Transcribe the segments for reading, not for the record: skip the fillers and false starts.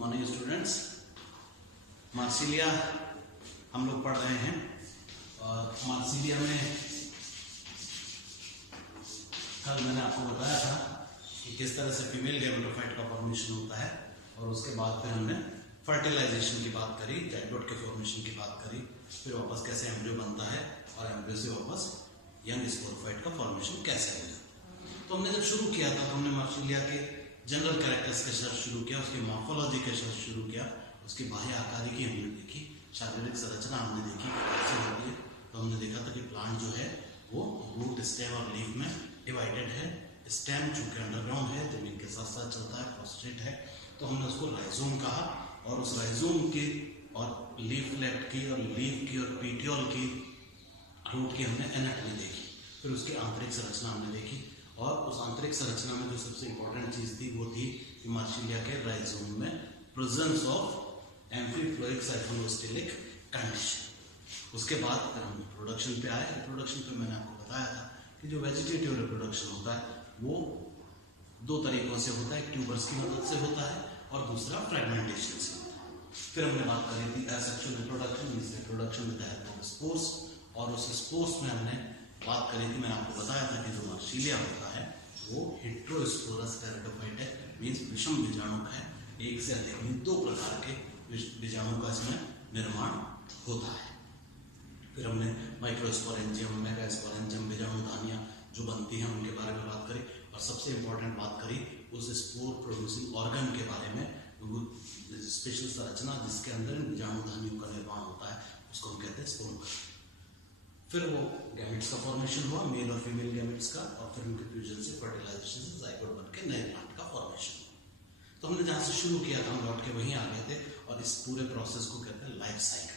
Morning students. Marsilea हम लोग पढ़ रहे हैं और मार्सिलिया में कल मैंने आपको बताया था कि किस तरह से फीमेल गैमेटोफाइट का फॉर्मेशन होता है और उसके बाद फिर हमने फर्टिलाइजेशन की बात करी, जाइगोट के फॉर्मेशन की बात करी, फिर वापस कैसे एम्ब्रियो बनता है और एम्ब्रियो से वापस यंग स्पोरोफाइट का फॉर्मेशन कैसे हो जाता है। तो हमने जब शुरू किया था तो हमने मार्सिलिया के जनरल कैरेक्टर्स के साथ शुरू किया, उसकी मॉर्फोलॉजी के साथ शुरू किया, उसकी बाह्य आकारी की हमने देखी, शारीरिक संरचना हमने देखी कैसे होती है। तो हमने देखा था कि प्लांट जो है वो रूट, स्टेम और लीफ में डिवाइडेड है। स्टेम चूंकि अंडरग्राउंड है, जमीन के साथ साथ चलता है, प्रोस्ट्रेट है, तो हमने उसको राइजोम कहा और उस राइजोम की और लीफलेट की और लीफ की और पीटियोल की रूट की हमने एनाटॉमी देखी। फिर उसकी आंतरिक संरचना हमने देखी और उस आंतरिक संरचना में जो सबसे इंपॉर्टेंट चीज थी वो थी कि मार्सिलिया के राइजोम में प्रेजेंस ऑफ एम्फीफ्लोइक साइफोनोस्टिलिक कंडीशन। उसके बाद फिर हम रिप्रोडक्शन पे आए। रिप्रोडक्शन पे मैंने आपको बताया था कि जो वेजिटेटिव रिप्रोडक्शन होता है वो दो तरीकों से होता है, एक ट्यूबर्स की मदद से होता है और दूसरा फ्रेगमेंटेशन से होता है। फिर हमने बात करी थी asexual reproduction, means reproduction with the help of spores, और उस स्पोर्स में हमने बात करी थी, मैंने आपको बताया था कि जो मार्सिलिया होता है वो हेटेरोस्पोरस टेरिडोफाइट है, मींस विषम बीजाणु का है। एक से अधिक नहीं, दो प्रकार के बीजाणु का इसमें निर्माण होता है। फिर हमने माइक्रोस्पोरेंजियम, मेगास्पोरेंजियम बीजाणु धानियां जो बनती हैं उनके बारे में बात करी और सबसे इंपॉर्टेंट बात करी उस स्पोर प्रोड्यूसिंग ऑर्गन के बारे में, वो स्पेशल संरचना जिसके अंदर बीजाणु धानियों का निर्माण होता है उसको हम कहते हैं स्पोर। फिर वो गैमेट्स का फॉर्मेशन हुआ, मेल और फीमेल गैमेट्स का, और फिर उनके फ्यूजन से फर्टिलाइजेशन से जाइगोट बन के नए प्लांट का फॉर्मेशन हुआ। तो हमने जहाँ से शुरू किया था हम लौट के वहीं आ गए थे और इस पूरे प्रोसेस को कहते हैं लाइफ साइकिल,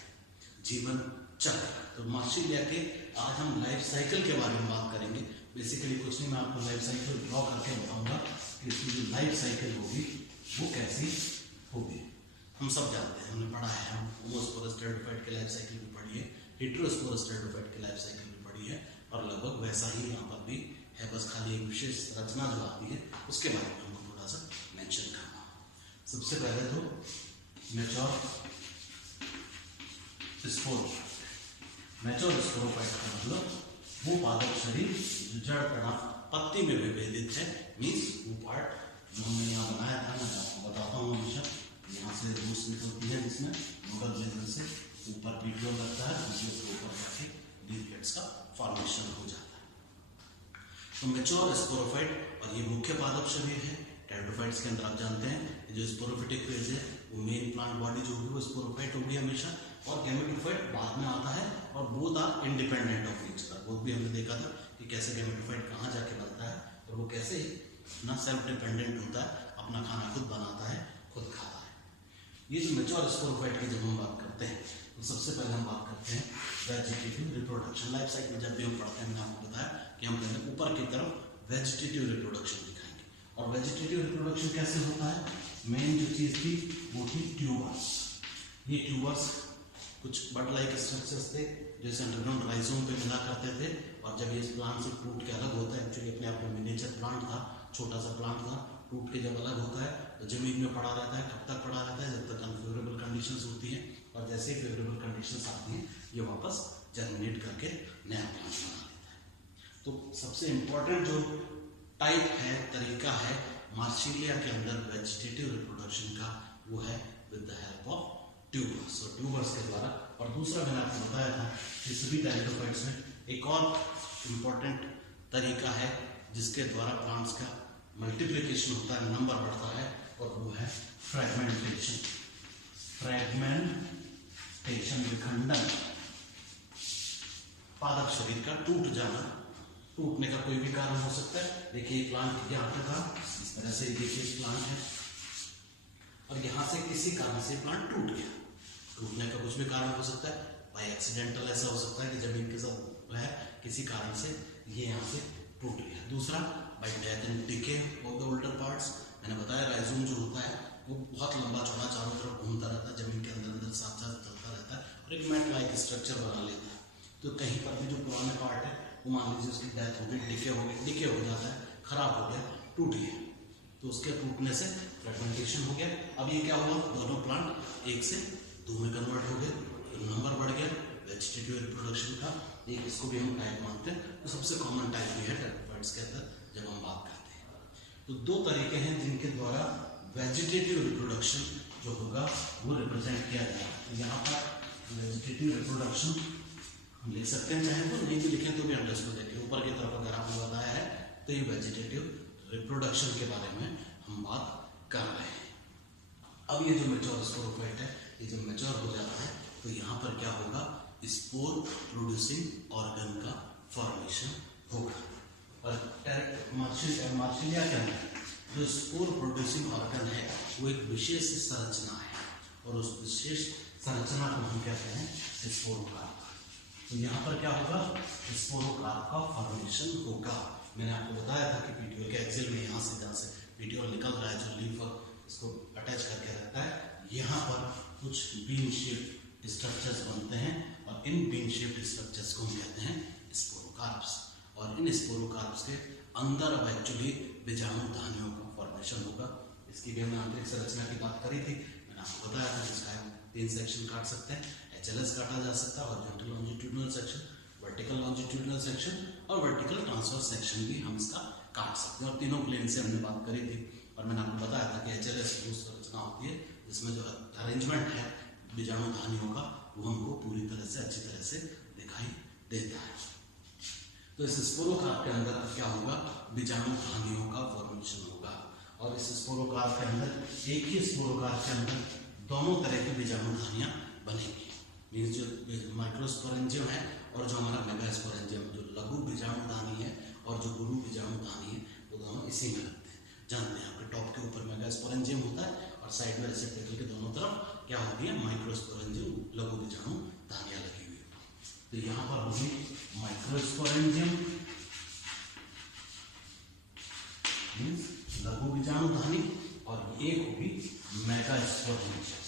जीवन चक्र। तो मार्सिलिया के आज हम लाइफ साइकिल के बारे में बात करेंगे। बेसिकली कुछ नहीं, मैं आपको लाइफ साइकिल ड्रॉ करके बताऊंगा कि इसकी जो लाइफ साइकिल होगी वो कैसी होगी। हम सब जानते हैं, हमने पढ़ा है, हम होमोस्पोरस टेरिडोफाइट की लाइफ साइकिल भी पढ़ी है, हेटेरोस्पोरस टेरिडोफाइट की लाइफ साइकिल भी पढ़ी है और लगभग वैसा ही यहाँ पर भी है, बस खाली एक विशेष रचना जो आती है उसके बारे में हमको थोड़ा सा मेंशन करना। सबसे पहले तो मैच्योर स्पोरोफाइट का मतलब वो पादप शरीर जो जड़ तना पत्ती में विभेदित है, मीन्स वो पार्ट जो हमने यहाँ बनाया था, मैं आपको बताता हूँ हमेशा। यहाँ से रूट्स निकलती है जिसमें नोडल लेवल से ऊपर पीटियोल लगता है, उसमें से ऊपर जाके लीफलेट्स का फॉर्मेशन हो जाता है। तो मैच्योर स्पोरोफाइट, और ये मुख्य पादप शरीर है। टेरिडोफाइट्स के अंदर आप जानते हैं जो स्पोरोफिटिक फेज है वो मेन प्लांट बॉडी जो होगी वो स्पोरोफाइट होगी हमेशा, और गैमेटोफाइट बाद में आता है और both are independent of each other. वो भी हमने देखा था कि कैसे गैमेटोफाइट कहाँ जाके बनता है और वो कैसे ना सेल्फ डिपेंडेंट होता है, अपना खाना खुद बनाता है, खुद खाता है। ये जो मैच्योर स्पोरोफाइट की जब हम बात करते हैं तो सबसे पहले हम बात करते हैं वेजिटेटिव रिप्रोडक्शन। लाइफ साइकिल जब भी हम पढ़ते हैं, मैंने आपको बताया कि हम पहले ऊपर की तरफ वेजिटेटिव रिप्रोडक्शन दिखाएंगे। और वेजिटेटिव रिप्रोडक्शन कैसे होता है, मेन जो चीज थी वो थी ट्यूबर्स। ये ट्यूबर्स कुछ बड लाइक स्ट्रक्चर्स थे जैसे अंडरग्राउंड राइजोम पे मिला करते थे, और जब ये इस प्लांट से टूट के अलग होता है, एक्चुअली अपने आप में मिनिएचर प्लांट था, छोटा सा प्लांट था, टूट के जब अलग होता है तो जमीन में पड़ा रहता है। कब तक पड़ा रहता है, जब तक अनफेवरेबल कंडीशंस होती हैं, और जैसे ही फेवरेबल कंडीशंस आती हैं ये वापस जर्मिनेट करके नया प्लांट बना लेता है। तो सबसे इम्पोर्टेंट जो टाइप है, तरीका है मार्सिलिया के अंदर वेजिटेटिव रिप्रोडक्शन का, वो है with the help of tubers, और ट्यूबर्स के द्वारा। और दूसरा मैंने आपको बताया था कि सभी टेरिडोफाइट्स में एक और इम्पोर्टेंट तरीका है जिसके द्वारा प्लांट्स का मल्टीप्लिकेशन होता है, नंबर बढ़ता है, और वो है फ्रेगमेंटेशन। फ्रेगमेंटेशन विखंडन, पादप शरीर का टूट जाना। टूटने का कोई भी कारण हो सकता है। देखिए प्लांट यहाँ पे था, इस तरह से देखिए प्लांट है और यहाँ से किसी कारण से प्लांट टूट गया। टूटने का कुछ भी कारण हो सकता है, बाय एक्सीडेंटल ऐसा हो सकता है कि जमीन के साथ है किसी कारण से ये यहाँ से टूट गया। दूसरा bye death and decay of the older parts. मैंने बताया राइजोम जो होता है वो बहुत लंबा चौड़ा चारों तरफ घूमता रहता है, जमीन के अंदर अंदर साथ साथ चलता रहता है और एक मैट लाइक स्ट्रक्चर बना लेता है। तो कहीं पर भी जो पुराने पार्ट है वो मान लीजिए उसकी डेथ हो गई, डिके हो जाता है, खराब हो गया, टूट गया, तो उसके टूटने से फ्रेगमेंटेशन हो गया। अब ये क्या हुआ, दोनों प्लांट 1 से 2 में कन्वर्ट हो गए, तो नंबर बढ़ गया वेजिटेटिव रिप्रोडक्शन का। एक इसको भी हम टाइप मानते हैं, तो सबसे कॉमन टाइप ये है टेरेप्टोफाइट्स के अंदर जब हम बात करते हैं। तो 2 तरीके हैं जिनके द्वारा वेजिटेटिव रिप्रोडक्शन जो होगा वो रिप्रेजेंट किया जाएगा। तो यहाँ पर वेजिटेटिव रिप्रोडक्शन हम लिख सकते हैं, चाहे तो नहीं भी लिखें तो भी अंडरस्टूड है कि ऊपर की तरफ अगर आपने बताया है तो ये वेजिटेटिव रिप्रोडक्शन के बारे में हम बात कर रहे हैं। अब ये जो मैच्योर स्पोरोफाइट है, ये जब मैच्योर हो जाता है तो यहाँ पर क्या होगा, स्पोर प्रोड्यूसिंग ऑर्गन का फॉर्मेशन होगा। और मार्सिलिया क्या है, जो स्पोर प्रोड्यूसिंग ऑर्गन है वो एक विशेष संरचना है, और उस विशेष संरचना को हम कहते हैं स्पोरोकार्प। तो यहाँ पर क्या होगा, स्पोरोकार्प का फॉर्मेशन होगा। मैंने आपको बताया था कि पीटीओल के एक्सेल में यहाँ से जहाँ से पीटीओल निकल रहा है, जो लीफ और इसको अटैच करके रखता है, यहाँ पर कुछ बीन शेप स्ट्रक्चर्स बनते हैं, और इन बीन शेप्ड स्ट्रक्चर्स को हम कहते हैं स्पोरोकार्प्स। और इन स्पोरोकार्प्स के अंदर अब एक्चुअली बीजाणु धानियों का फॉर्मेशन होगा। इसकी भी हमने आंतरिक संरचना की बात करी थी, मैंने आपको बताया था, जिसका हम 3 सेक्शन काट सकते हैं। HLS काटा जा सकता है, horizontal longitudinal section, vertical longitudinal section और वर्टिकल ट्रांसवर्स सेक्शन भी हम इसका काट सकते हैं। और तीनों प्लेन से हमने बात करी थी, और मैंने आपको बताया था कि HLS वो संरचना होती है जिसमें जो अरेंजमेंट है बीजाणु धानियों का वो हमको पूरी तरह से अच्छी तरह से दिखाई देता है। तो इस स्पोरोकार्प के अंदर क्या होगा, बीजाणु धानियों का फॉर्मेशन होगा। और इस स्पोरोकार्प के अंदर एक ही स्पोरोकार्प के अंदर दोनों तरह की बीजाणु धानियां बनेंगी। मीन्स जो माइक्रोस्पोरेंजियम है और जो हमारा मेगास्पोरेंजियम, जो लघु बीजाणु धानी है और जो गुरु बीजाणु धानी है, वो दोनों इसी में लगते हैं। जानते हैं आपके टॉप के ऊपर मेगास्पोरेंजियम होता है और साइड में रिसेप्टेकल के दोनों तरफ क्या होती है, माइक्रोस्पोरेंजियम लघु बीजाणु धानियां लगी हुई है। तो यहाँ पर होगी माइक्रोस्पोरेंजियम मीन्स लघु बीजाणु धानी, और एक होगी मेगास्पोरेंजियम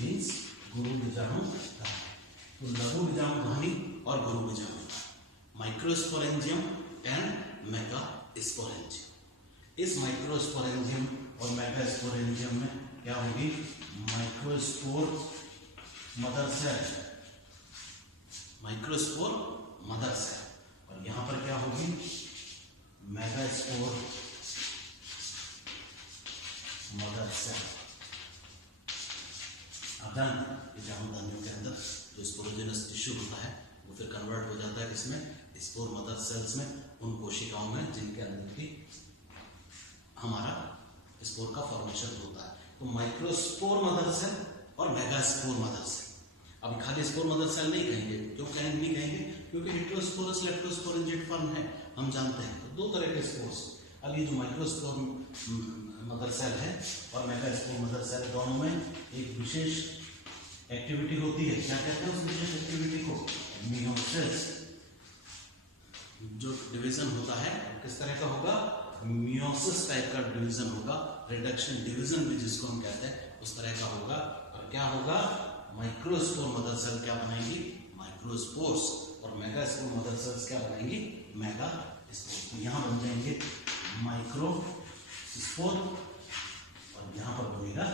मीन्स गुरु बीजाणु धानी। तो लघु बीजाणु धानी और गुरु बीजाणु धानी, माइक्रोस्पोरेंजियम एंड मेगास्पोरेंजियम। इस माइक्रोस्पोरेंजियम और मेगास्पोरेंजियम में क्या होगी, microspore mother cell, microspore mother cell, और यहां पर क्या होगी, मेगास्पोर मदर सेल। बीजाणु धानियों के अंदर जो स्पोरोजेनस टिश्यू होता है वो फिर कन्वर्ट हो जाता है किसमें, स्पोर मदर सेल्स में, उन कोशिकाओं में जिनके अंदर की हमारा स्पोर का फॉर्मेशन होता है। तो माइक्रोस्पोर मदर सेल और मेगास्पोर मदर सेल। अब खाली स्पोर मदर सेल नहीं कहेंगे, क्यों नहीं कहेंगे, क्योंकि हेटेरोस्पोरस लेप्टोस्पोरेंजिएट फर्म है, हम जानते हैं। तो 2 तरह के स्पोर्स। अब ये जो माइक्रोस्पोर मदर सेल है और मेगास्पोर मदर सेल, दोनों में एक विशेष एक्टिविटी होती है। क्या कहते हैं उस विशेष एक्टिविटी को, मियोसिस। जो डिवीजन होता है किस तरह का होगा, मियोसिस टाइप का डिवीजन होगा, रिडक्शन डिवीजन भी जिसको हम कहते हैं उस तरह का होगा। और क्या होगा, माइक्रोस्पोर मदर सेल क्या बनाएंगी, माइक्रोस्पोर्स, और मेगास्पोर मदर सेल्स क्या बनाएंगी, मेगास्पोर। तो यहाँ बन जाएंगे माइक्रोस्पोर और यहाँ पर बनेगा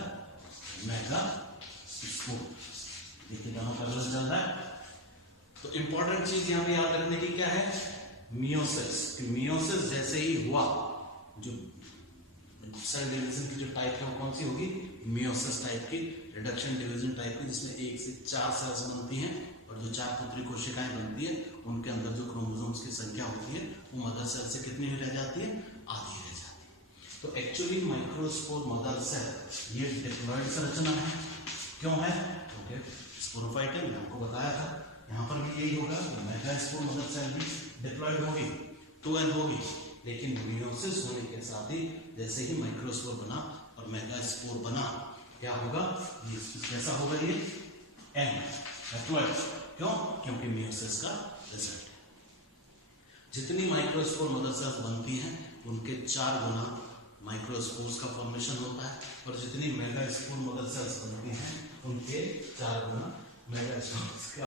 मेगास्पोर। देखिए दोनों का रिजल्ट चल रहा है। तो इंपॉर्टेंट चीज यहाँ पे याद रखने की क्या है, मियोसिस। मियोसिस जैसे ही हुआ, जो सेल डिवीजन की जो टाइप है वो कौन सी होगी, मियोसिस टाइप की, रिडक्शन डिवीजन टाइप की, जिसमें 1 से 4 सेल्स बनती हैं, और जो 4 पुत्री कोशिकाएं बनती है उनके अंदर जो क्रोमोसोम्स की संख्या होती है वो मदर सेल से कितनी ही रह जाती है, आधी रह जाती है। तो एक्चुअली माइक्रोस्पोर मदर सेल ये डिप्लॉयड संरचना है। क्यों है, क्योंकि स्पोरोफाइट है, मैंने आपको बताया था। यहाँ पर भी यही होगा, मेगास्पोर मदर सेल भी डिप्लॉयड होगी, 2n होगी, लेकिन मियोसिस होने के साथ ही जैसे ही माइक्रोस्पोर बना और मेगास्पोर बना, क्या होगा, कैसा होगा, ये n डिप्लॉयड। क्यों, क्योंकि मियोसिस का रिजल्ट है। जितनी माइक्रोस्पोर मदर सेल्स बनती हैं उनके 4 गुना माइक्रोस्पोर्स का फॉर्मेशन होता है, और जितनी मेगास्पोर मदर सेल्स बनती हैं उनके 4 गुना मेगास्पोर्स का